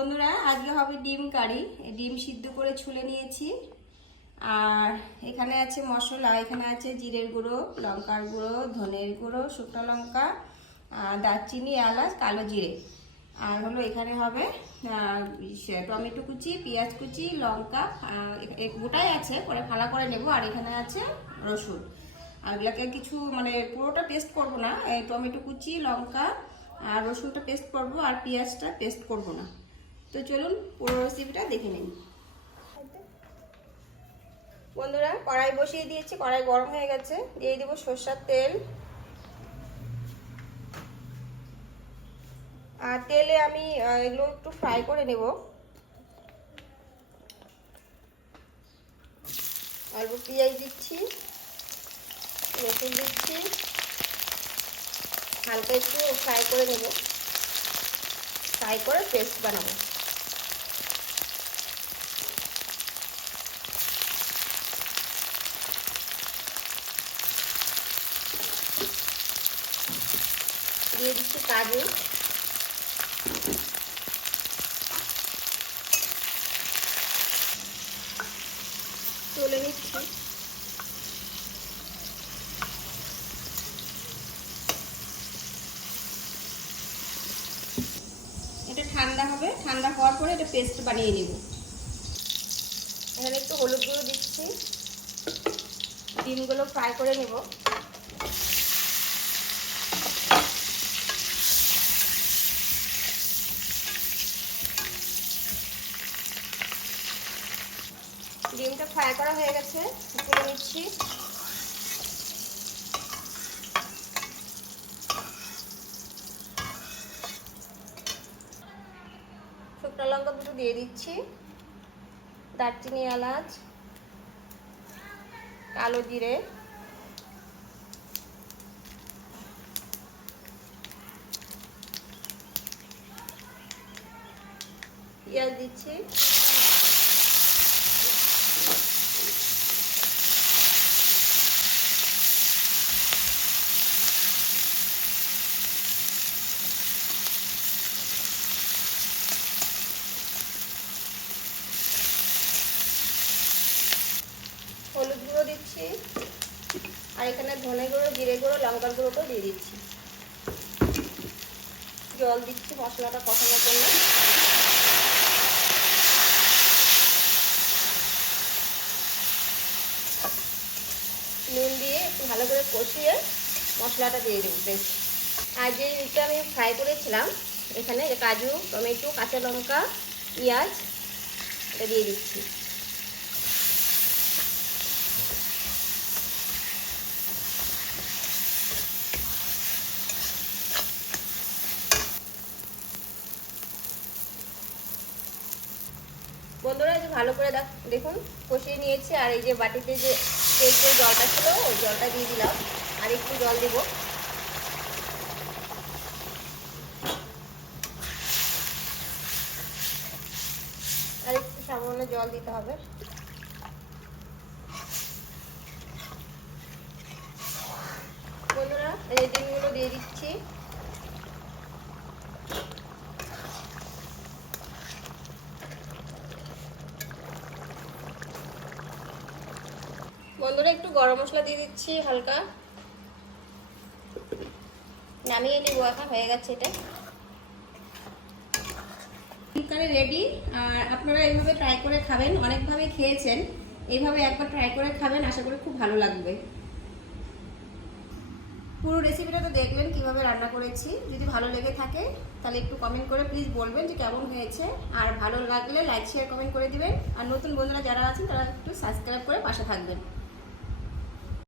বন্ধুরা আজকে হবে ডিম কারি। ডিম সিদ্ধ করে ছুলে নিয়েছি। আর এখানে আছে মশলা, এখানে আছে জিরের গুঁড়ো, লঙ্কার গুঁড়ো, ধনের গুঁড়ো, শুকনো লঙ্কা, দারচিনি, এলাচ, কালো জিরে। আর হলো এখানে হবে টমেটো কুচি, পেঁয়াজ কুচি, লঙ্কা গোটাই আছে, পরে ফালা করে নেব। আর এখানে আছে রসুন। আর এগুলোকে কিছু মানে পুরোটা পেস্ট করব না, টমেটো কুচি, লঙ্কা আর রসুনটা পেস্ট করব, আর পেঁয়াজটা পেস্ট করব না। তো চলুন পুরো রেসিপিটা দেখে নিন। বন্ধুরা কড়াই বসিয়ে দিয়েছি, কড়াই গরম হয়ে গেছে। দিয়ে দেবো সরষের তেল। আর তেলে আমি এগুলো একটু ফ্রাই করে নেব। অল্প পেঁয়াজ দিচ্ছি, রসুন দিচ্ছি, হালকা একটু ফ্রাই করে নেব, ফ্রাই করে পেস্ট বানাবো। দিয়ে দিচ্ছি কাজু, তুলে নিচ্ছি। এটা ঠান্ডা হবে, ঠান্ডা হওয়ার পরে এটা পেস্ট বানিয়ে নেব। এখানে একটু হলুদ গুঁড়ো দিচ্ছি, ডিমগুলো ফ্রাই করে নেব। ডিমটা ফ্রাই করা হয়ে গেছে, তুলে নিচ্ছি। শুকনো লঙ্কা দুটো দিয়ে দিচ্ছি, দারচিনি, এলাচ, কালো জিরে, পেঁয়াজ দিচ্ছি, হলুদ গুঁড়ো দিচ্ছি, আর এখানে ধনে গুঁড়ো, জিরে গুঁড়ো, লঙ্কার গুঁড়োটাও দিয়ে দিচ্ছি। জল দিচ্ছি মশলাটা কষানোর জন্য। নুন দিয়ে একটু ভালো করে কষিয়ে মশলাটা দিয়ে দেবো পেস্ট। আর যেটা আমি ফ্রাই করেছিলাম এখানে কাজু, টমেটো, কাঁচা লঙ্কা, পেঁয়াজ এটা দিয়ে দিচ্ছি। বন্ধুরা এই যে ভালো করে দেখুন কষিয়ে নিয়েছি। আর এই যে বাটিতে যে পেস্টের জলটা ছিল ওই জলটা দিয়ে দিলাম। আর একটু জল দেব। আর একটু সামান্য জল দিতে হবে। বন্ধুরা এই ডিমগুলো দিয়ে দিচ্ছি। বন্ধুরা একটু গরম মশলা দিয়ে দিচ্ছি হালকা। নামিয়ে নিব, এখন হয়ে গেছে এটা তরকারি রেডি। আর আপনারা এইভাবে ট্রাই করে খাবেন, অনেকভাবে খেয়েছেন, এইভাবে একবার ট্রাই করে খাবেন, আশা করি খুব ভালো লাগবে। পুরো রেসিপিটা তো দেখলেন কিভাবে রান্না করেছি। যদি ভালো লেগে থাকে তাহলে একটু কমেন্ট করে প্লিজ বলবেন যে কেমন হয়েছে। আর ভালো লাগলে লাইক শেয়ার কমেন্ট করে দিবেন। আর নতুন বন্ধুরা যারা আছেন তারা একটু সাবস্ক্রাইব করে পাশে থাকবেন।